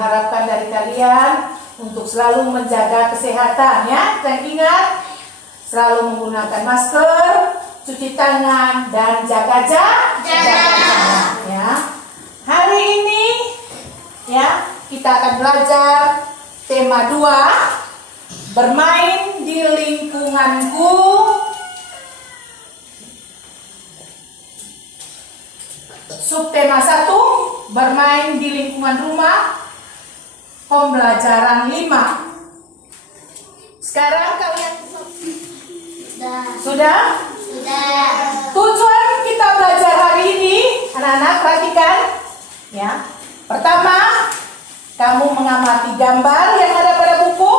mengharapkan dari kalian untuk selalu menjaga kesehatan ya. Dan ingat, selalu menggunakan masker, cuci tangan, dan jaga jarak ya. Hari ini ya kita akan belajar tema 2, bermain di lingkunganku. Subtema 1, bermain di lingkungan rumah. Pembelajaran 5. Sekarang kalian sudah? Tujuan kita belajar hari ini, anak-anak perhatikan ya. Pertama, kamu mengamati gambar yang ada pada buku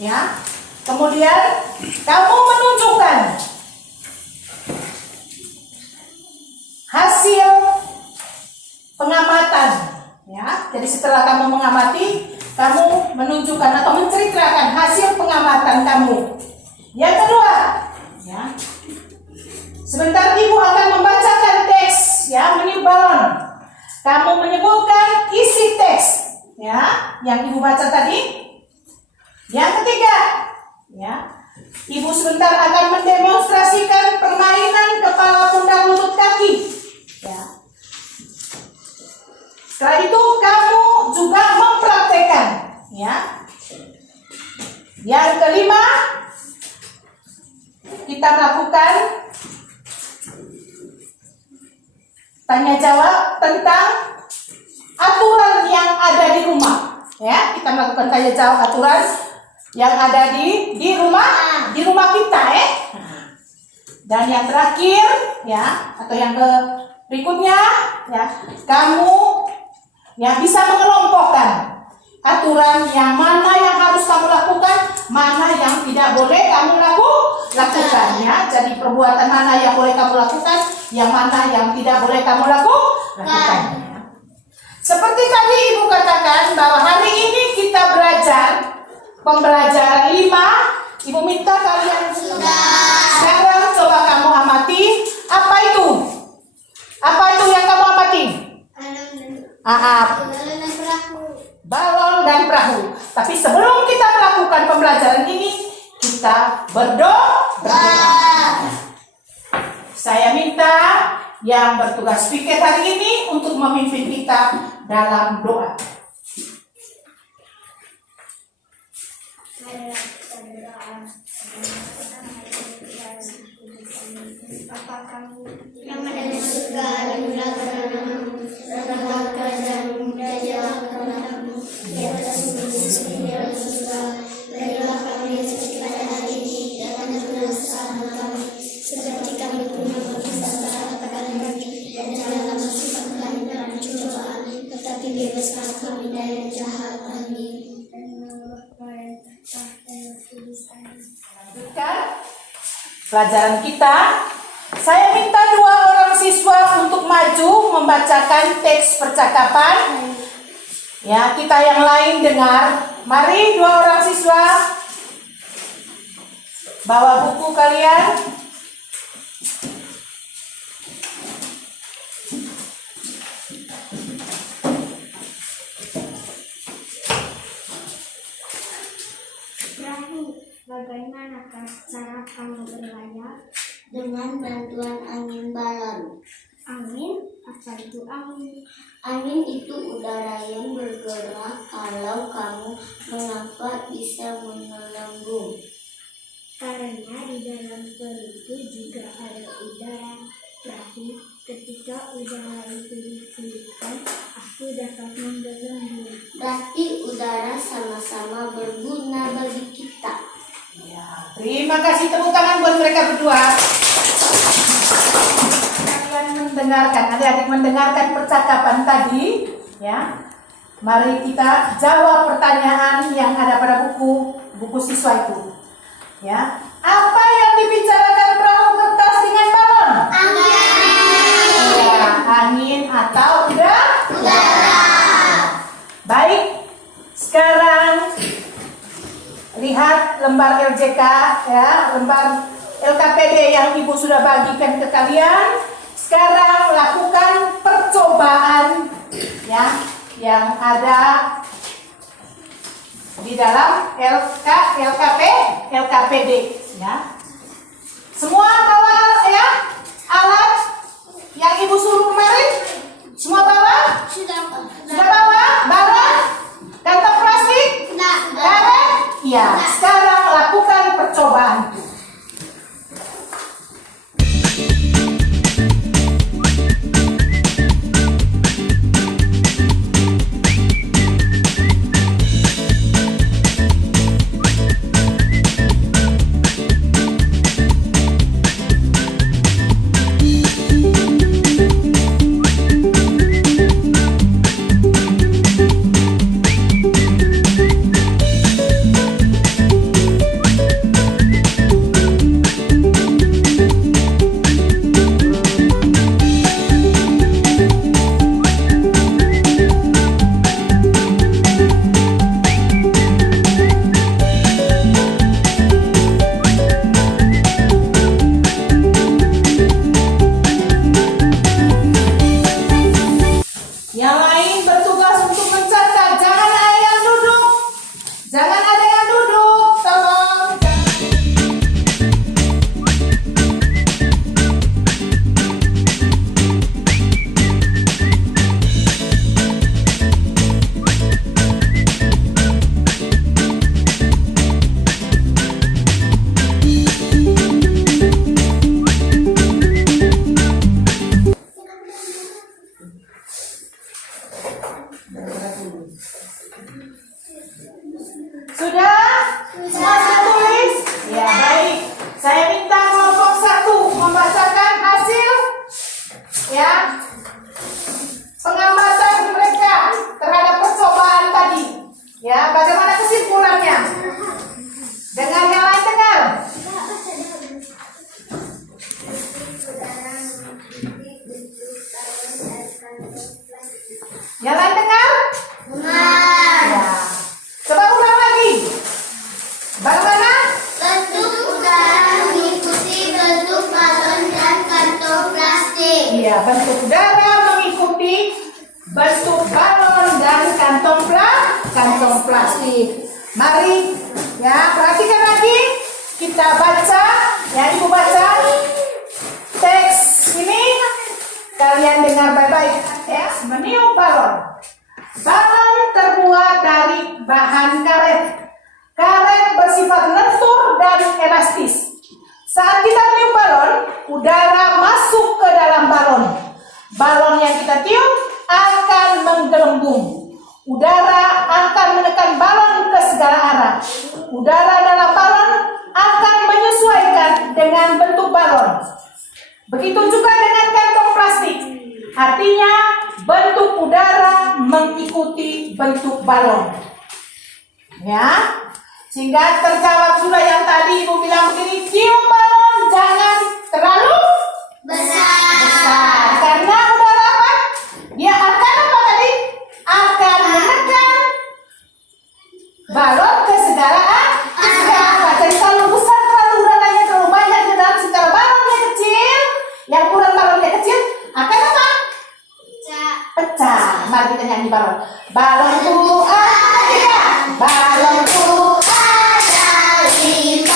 ya. Kemudian kamu menunjukkan hasil pengamatan ya. Jadi setelah kamu mengamati, kamu menunjukkan atau menceritakan hasil pengamatan kamu. Yang kedua ya, sebentar ibu akan membacakan teks ya, meniup balon. Kamu menyebutkan isi teks ya yang ibu baca tadi. Yang ketiga ya, ibu sebentar akan mendemonstrasikan permainan kepala, pundak, lutut, kaki ya. Setelah itu kamu juga mempraktekkan ya. Yang kelima, kita melakukan tanya jawab tentang aturan yang ada di rumah ya. Kita melakukan tanya jawab aturan yang ada di rumah kita Dan yang terakhir ya, atau yang berikutnya ya, kamu ya bisa mengelompokkan aturan yang mana yang harus kamu lakukan, mana yang tidak boleh kamu lakukan ya. Jadi perbuatan mana yang boleh kamu lakukan, yang mana yang tidak boleh kamu lakukan ya. Seperti tadi ibu katakan bahwa hari ini kita belajar pembelajaran 5. Ibu minta kalian sekarang coba kamu amati apa itu yang kamu amati? Balon dan perahu. Tapi sebelum kita melakukan pembelajaran ini, kita berdoa. Saya minta yang bertugas piket hari ini untuk memimpin kita dalam doa. Bapa kami yang ada di surga, dimuliakanlah namamu, datanglah kerajaanmu, dijadilah kehendakmu di atas bumi seperti di dalam surga. Berilah kami rezeki pada hari ini, dan ampunilah kesalahan kami, seperti kami pun mengampuni kesalahan kami, dan janganlah masukkan kami dalam pencobaan, tetapi bebaskanlah kami dari yang jahat. Amin. Lanjutkan pelajaran kita. Saya minta 2 orang siswa untuk maju membacakan teks percakapan. Ya, kita yang lain dengar. Mari 2 orang siswa bawa buku kalian. Bagaimanakah cara kamu berlayar? Dengan bantuan angin balon. Angin? Apa itu angin? Angin itu udara yang bergerak. Kalau kamu mengapa bisa melambung? Karena di dalam perutku juga ada udara. Tapi ketika udara itu ditiupkan, aku dapat menggelembung. Berarti udara sama-sama berguna bagi kita. Ya, terima kasih, tepuk tangan buat mereka berdua. Kalian mendengarkan, adik-adik mendengarkan percakapan tadi, ya. Mari kita jawab pertanyaan yang ada pada buku siswa itu. Ya, apa yang dibicarakan perahu kertas dengan balon? Angin. Ya, angin atau udara. Baik, sekarang lihat lembar LJK ya, lembar LKPD yang ibu sudah bagikan ke kalian. Sekarang lakukan percobaan ya. yang ada di dalam LKPD ya. Semua bawa ya alat yang ibu suruh kemarin? Semua bawa? Sudah. Sudah bawa? Balon? Kantong plastik? Karet? Ya, sekarang lakukan percobaan. Yang lain bertugas untuk mencatat. Jangan ada yang duduk. Jangan ada yang duduk. Tolong. Sudah? Semua sudah tulis? Ya, baik. Saya minta kelompok 1 membacakan hasil ya pengamatan mereka terhadap percobaan tadi. Ya, bagaimana kesimpulannya? Dengan yang lain dengar. Yang lain dengar? Ya. Coba ulang lagi. Bagaimana? Bentuk udara mengikuti bentuk balon dan kantong plastik. Iya, bentuk udara mengikuti bentuk balon dan kantong plastik. Mari, ya perhatikan lagi. Kita baca, ya ibu baca teks ini. Kalian dengar baik-baik. Ya, meniup balon. Balon terbuat dari bahan karet. Karet bersifat lentur dan elastis. Saat kita meniup balon, udara masuk ke dalam balon. Balon yang kita tiup akan menggelembung. Udara akan menekan balon ke segala arah. Udara dalam balon akan menyesuaikan dengan bentuk balon. Begitu juga dengan kantong plastik. Artinya bentuk udara mengikuti bentuk balon. Ya, sehingga terjawab sudah yang tadi ibu bilang begini, tiup balon jangan terlalu besar. Karena udara apa? Dia akan apa tadi? Akan menekan balon ke segala arah. Jadi kalau besar terlalu udaranya terlalu banyak dan secara balonnya kecil, yang ukuran balonnya kecil akan apa? Pecah. Mari kita nyanyi balon. Balonku ada, balonku ada 5,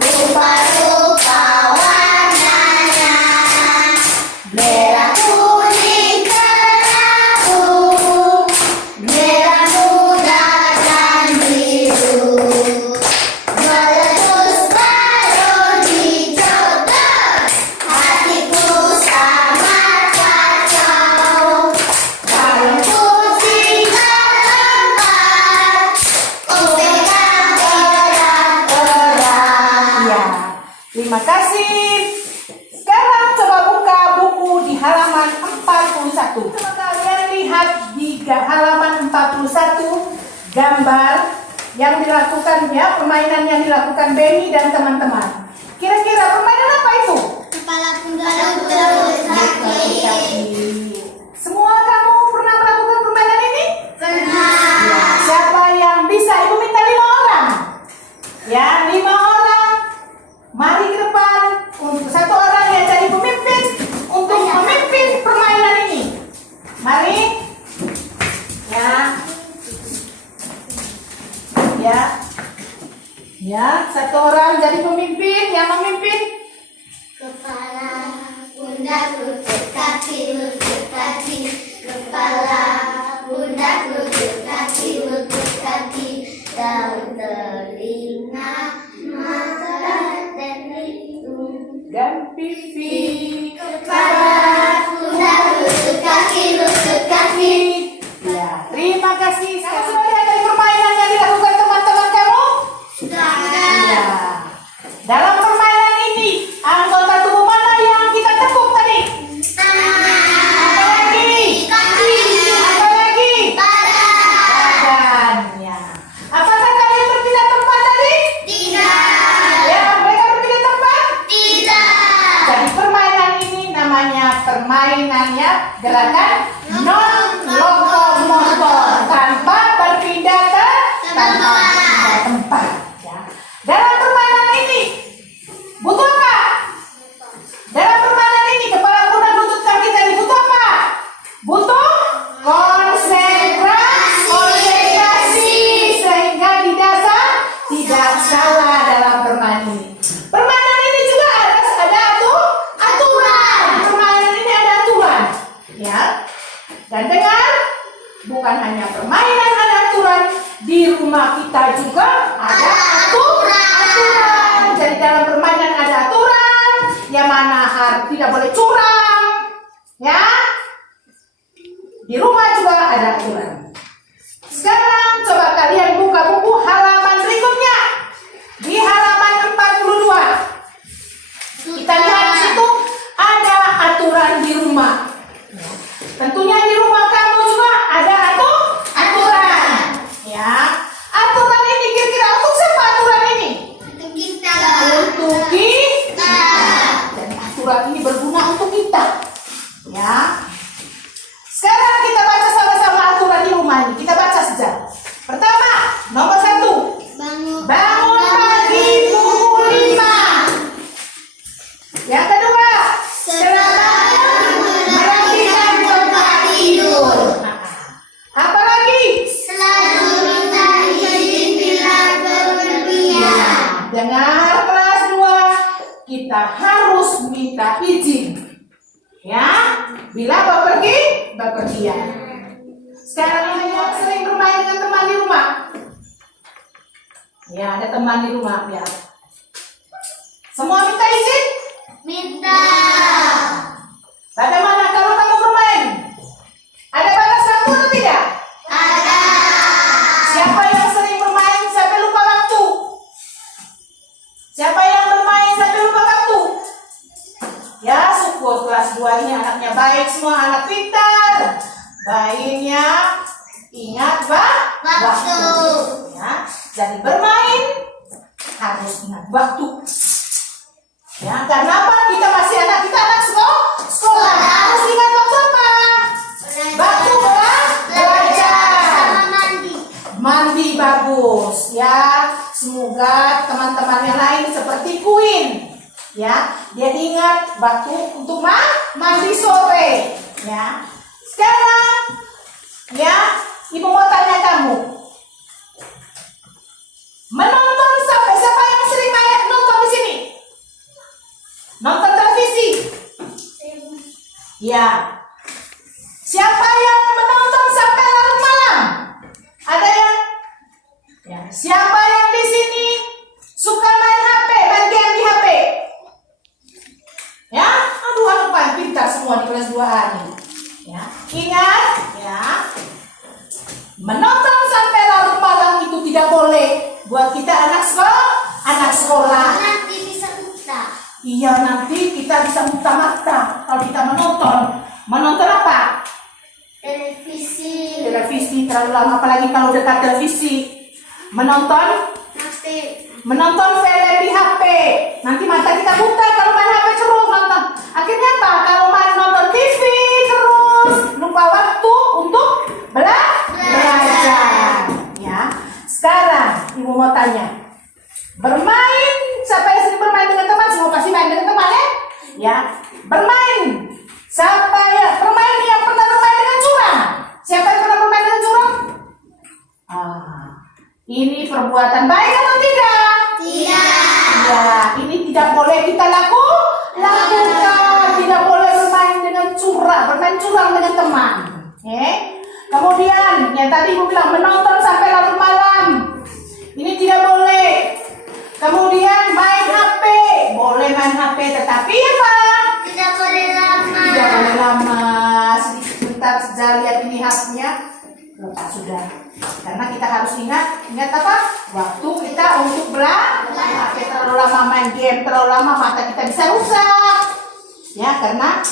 rupa-rupa warnanya, merah, kuning, kelabu, merah muda dan biru. Meletus balon hijau ter, hatiku sangat kacau. Balon putih melempar, upekan terang-terang. Ya, terima kasih. Sekarang coba buka buku di halaman 41. Coba kalian lihat di halaman 41 gambar yang dilakukan ya, permainan yang dilakukan Benny dan teman-teman. Kira-kira permainan apa itu? Kepala tunggal terus kaki. Semua kamu pernah melakukan permainan ini? Pernah. Ya, siapa yang bisa? Ibu minta 5 orang. Ya, 5 orang. Mari ke depan. Untuk 1 orang yang jadi pemimpin untuk memimpin permainan ini. Mari. ya. Ya, satu orang jadi pemimpin, yang memimpin. Kepala, pundak, lutut, kaki, kepala, pundak, lutut, kaki, daun telinga, mata, dan hidung. Dan pipi. Kepala, pundak, lutut, kaki. Ya, terima kasih. Kamu sudah lihat dari permainan yang dilakukan teman-teman kamu? Sudah Ya. Dalam permainan ini, anggota tubuh mana yang kita tekuk tadi? Apa lagi? Apa lagi? Badan. Ya. Apakah kalian berpindah tempat tadi? Ya, mereka berpindah tempat? Jadi permainan ini namanya permainannya gerakan non-lokomotor, tanpa berpindah ke tempat. Ya. Dalam permainan ini butuh apa? Dalam permainan ini kepala, pundak, lutut, kaki tadi butuh apa? Butuh konsentrasi sehingga tidak salah dalam permainan ini. Permainan ini juga ada aturan. Permainan ini ada aturan, ya. Dan dengar, bukan hanya permainan ada aturan, di rumah kita juga ada aturan. Jadi dalam permainan ada aturan, yang mana tidak boleh curang, ya. Di rumah juga ada aturan. Sekarang coba kalian buka buku halaman berikutnya. Di halaman 42. Kita lihat di situ ada aturan di rumah. Ya. Tentunya di rumah kamu juga ada aturan. Ya. Aturan ini kira-kira untuk siapa aturan ini? Untuk kita. Dan aturan ini berguna untuk kita. Ya. Sekarang kita baca sama-sama aturan di rumah ini. Kita baca saja. Pertama, nomor 1. Bangun pagi pukul 5. Yang kedua, setelah merapikan tempat tidur. Apa lagi? Selalu minta izin bila bepergian. Dengar kelas 2, kita harus minta izin. Ya, bila bepergian. Sekarang yang sering bermain dengan teman di rumah. Ya, ada teman di rumah ya. Semua minta izin? Minta. Bagaimana kalau kamu bermain? Ada batas waktu atau tidak? Ada. Siapa yang sering bermain sampai lupa waktu? Siapa yang bermain sampai lupa waktu? Ya, syukur kelas 2 ini anaknya baik semua, anak pintar. Baiknya ingat waktu. Ya, jadi bermain harus ingat waktu. Ya, karena apa? Kita masih anak, kita anak sekolah. Harus ingat waktu apa? Waktu belajar. Sama mandi. Mandi bagus ya. Semoga teman-teman yang lain seperti Queen ya, dia ingat waktu untuk mandi sore ya. Sekarang ya, ibu mau tanya kamu, menonton sampai siapa yang sering nonton di sini? Nonton televisi? Ya. Siapa yang menonton sampai larut malam? Ada yang? Ya. Siapa yang di sini suka main HP, main game di HP? Ya, aduh anak paling pintar semua di kelas 2A ini. Ya, ingat ya, menonton sampai larut malam itu tidak boleh buat kita anak sekolah. Nanti bisa buta. Iya, nanti kita bisa buta mata kalau kita menonton. Menonton apa? Televisi. Televisi terlalu lama, apalagi kalau dekat televisi. Menonton film di HP. Nanti mata kita buta kalau main HP terus nonton. Akhirnya apa? Kalau main nonton TV terus lupa waktu untuk belajar. Ya. Sekarang ibu mau tanya. Bermain, siapa yang sering bermain dengan teman? Semua pasti main dengan teman ya? Ya. Bermain. Siapa yang pernah bermain dengan curang? Siapa yang pernah bermain dengan curang? Ini perbuatan baik atau tidak? Tidak. Ya, ini tidak boleh kita lakukan. Tidak boleh bermain dengan bermain curang dengan teman. Kemudian yang tadi ibu bilang menonton sampai larut malam. Ini tidak boleh. Kemudian main HP, boleh main HP tetapi apa? Tidak boleh lama. Tidak boleh lama. Sebentar saja lihat ini HP-nya. Lepas sudah. Karena kita harus ingat apa? Waktu kita untuk HP terlalu lama main game, terlalu lama mata kita bisa rusak. Ya, karena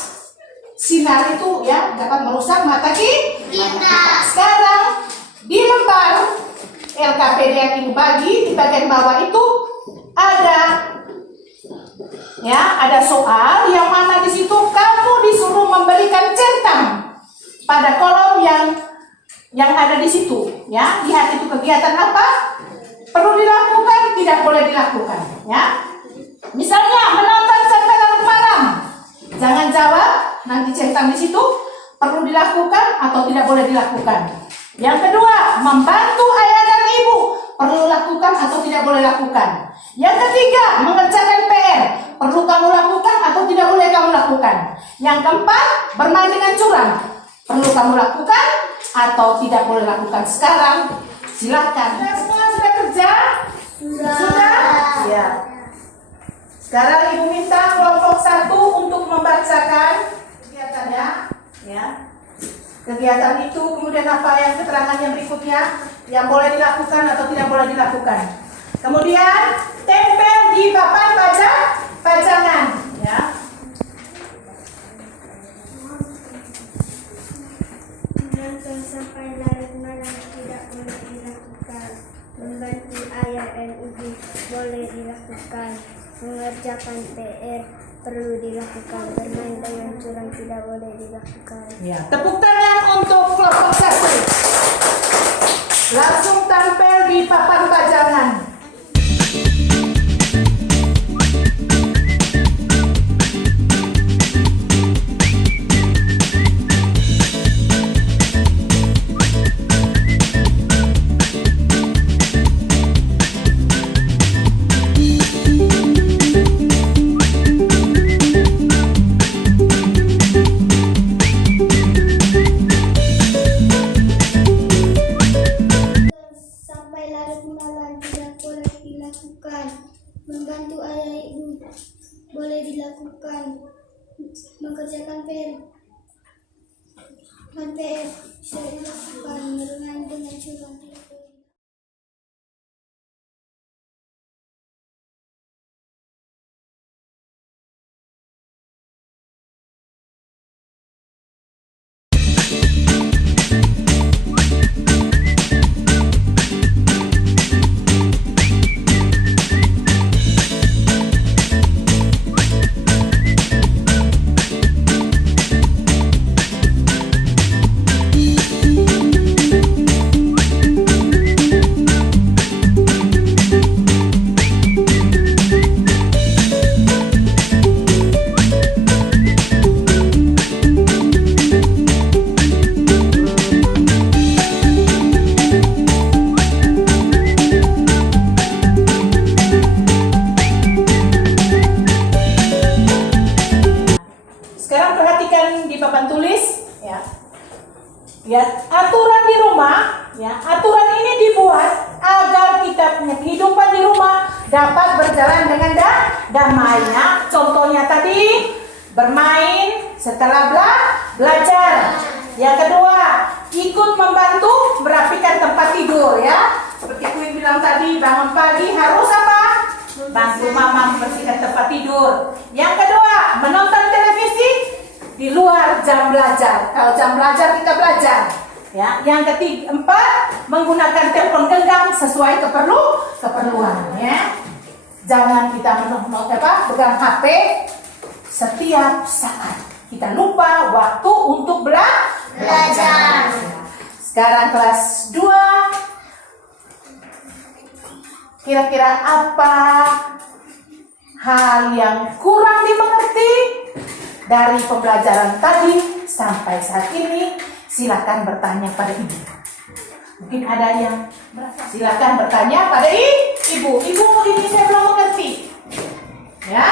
sinar itu ya dapat merusak mata kita. Sekarang di lembar LKPD yang ibu bagi di bagian bawah itu ada soal yang mana di situ kamu disuruh memberikan centang pada kolom yang ada di situ, ya. Lihat itu kegiatan apa perlu dilakukan, tidak boleh dilakukan, ya. Misalnya menonton sampai larut malam, jangan jawab nanti centang di situ perlu dilakukan atau tidak boleh dilakukan. Yang kedua, membantu ayah dan ibu perlu lakukan atau tidak boleh lakukan. Yang ketiga, mengerjakan PR perlu kamu lakukan atau tidak boleh kamu lakukan. Yang keempat, bermain dengan curang perlu kamu lakukan atau tidak boleh lakukan. Sekarang silakan. Semua sudah kerja? Sudah? Ya. Sekarang ibu minta kelompok 1 untuk membacakan kegiatannya, ya. Kegiatan itu kemudian apa yang keterangan yang berikutnya yang boleh dilakukan atau tidak boleh dilakukan. Kemudian tempel di papan pajangan, ya. Menonton sampai larut malam tidak boleh dilakukan. Membantu ayah dan ibu boleh dilakukan. Mengerjakan PR perlu dilakukan. Bermain dengan curang tidak boleh dilakukan. Ya, tepuk tangan untuk kelompok 1. Langsung tampil di papan pajangan. Sampai larut malam tidak boleh dilakukan. Membantu ayah ibu boleh dilakukan. Mengerjakan PR bisa dilakukan. Bermain dengan curang tidak boleh. Sekarang perhatikan di papan tulis, ya. Ya, aturan di rumah, ya. Aturan ini dibuat agar kita punya kehidupan di rumah dapat berjalan dengan damai. Ya. Contohnya tadi bermain setelah belajar. Yang kedua, ikut membantu merapikan tempat tidur, ya. Seperti Queen bilang tadi, bangun pagi harus apa? Bantu mama membersihkan tempat tidur. Yang kedua, menonton televisi di luar jam belajar. Kalau jam belajar kita belajar. Ya. Yang keempat, menggunakan telepon genggam sesuai keperluan. Ya. Jangan kita pegang HP setiap saat. Kita lupa waktu untuk belajar. Sekarang kelas 2. Kira-kira apa hal yang kurang dimengerti dari pembelajaran tadi sampai saat ini? Silakan bertanya pada ibu. Mungkin ada yang silakan bertanya pada ibu. Ibu, ini saya belum mengerti. Ya,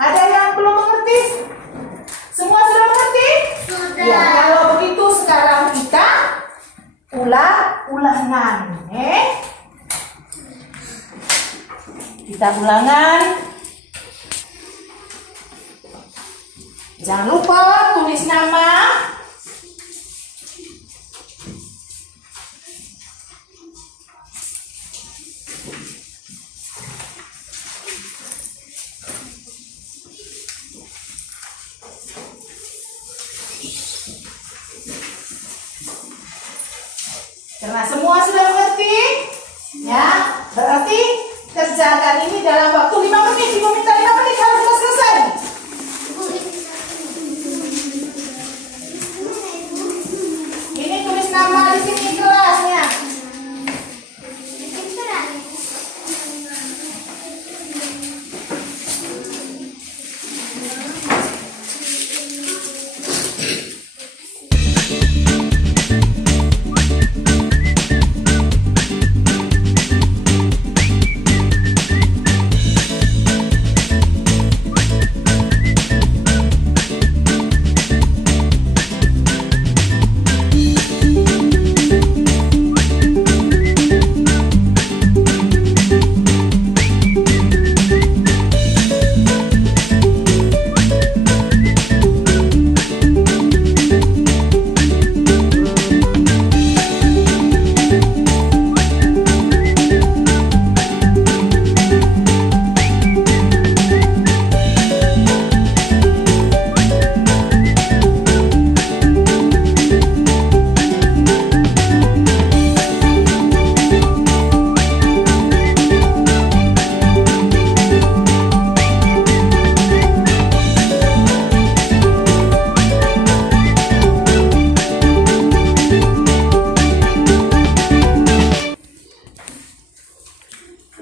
ada yang belum mengerti? Semua sudah mengerti? Sudah. Ya, kalau begitu sekarang kita ulangan. Kita ulangan. Jangan lupa tulis nama. Karena semua sudah mengerti, ya, berarti kerjakan ini dalam waktu 5 menit. Ibu minta 5 menit harus sudah selesai. Ini tulis nama di sini kelasnya.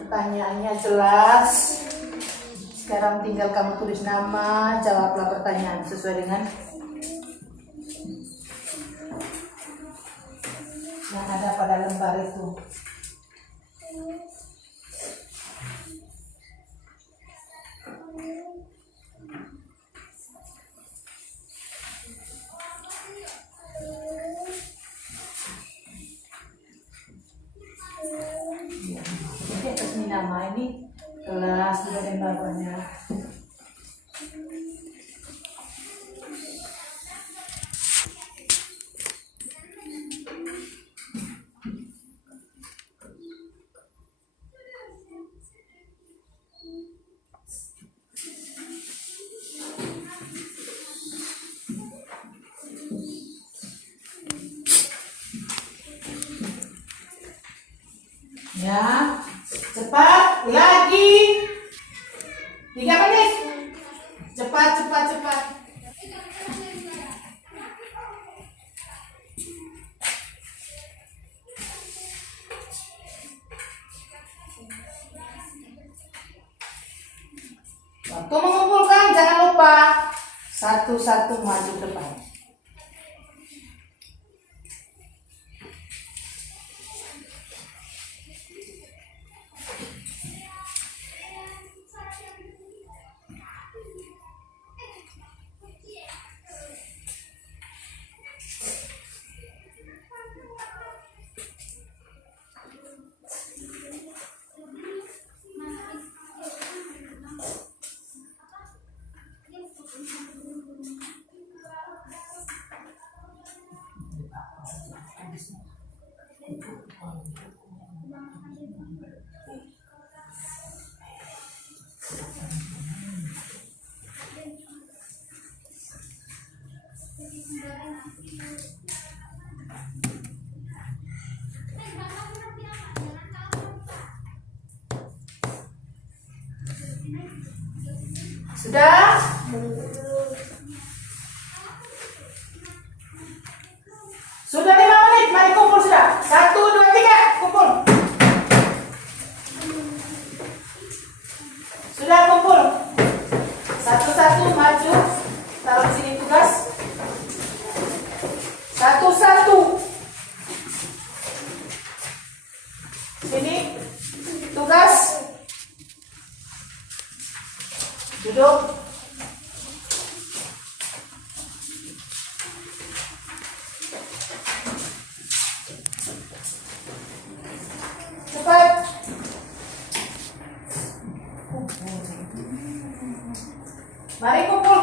Pertanyaannya jelas. Sekarang tinggal kamu tulis nama, jawablah pertanyaan sesuai dengan yang ada pada lembar itu. Oke, terus ini nama ini kelas juga lembarannya. Ya, cepat lagi. 3 menit. Cepat. Waktu mengumpulkan jangan lupa satu-satu maju depan. Sudah? Sudah 5 menit, mari kumpul sudah. 1, 2, 3, kumpul. Sudah kumpul. Satu-satu maju. Taruh di sini tugas. Satu-satu. Ini tugas. Duduk. Cepat. Mari kumpul.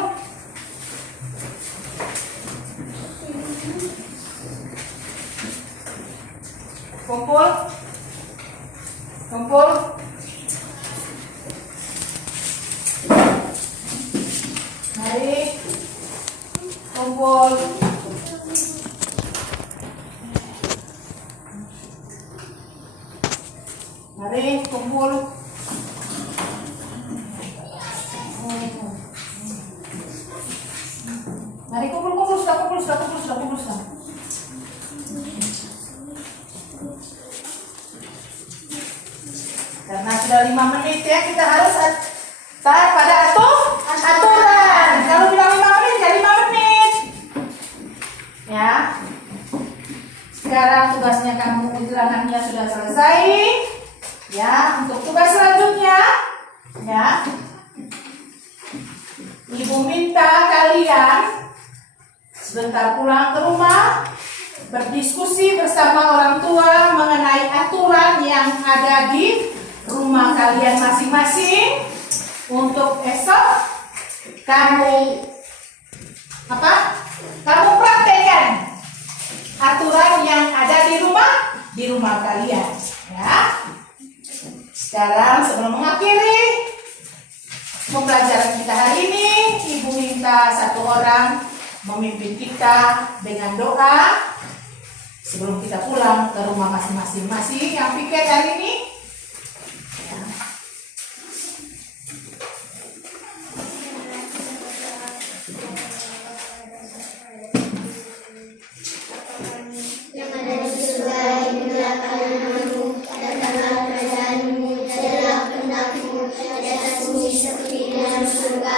Kumpul. Kumpul. Mari kumpul. Mari kumpul. Mari kumpul, sudah kumpul. Karena sudah 5 menit ya, kita harus taat pada aturan. Kalau bilang 5 menit, jadi 5 menit. Ya. Sekarang tugasnya kamu ulangannya sudah selesai. Ya, untuk tugas selanjutnya, ya. Ibu minta kalian sebentar pulang ke rumah, berdiskusi bersama orang tua mengenai aturan yang ada di rumah kalian masing-masing. Untuk esok kamu kamu praktekkan aturan yang ada di rumah kalian, ya. Sekarang sebelum mengakhiri pembelajaran kita hari ini, Ibu minta satu orang memimpin kita dengan doa sebelum kita pulang ke rumah masing-masing yang piket hari ini. Yang ada di surga, dimuliakan namamu, datanglah kerajaanmu, jadilah kehendakmu di atas bumi seperti di dalam surga.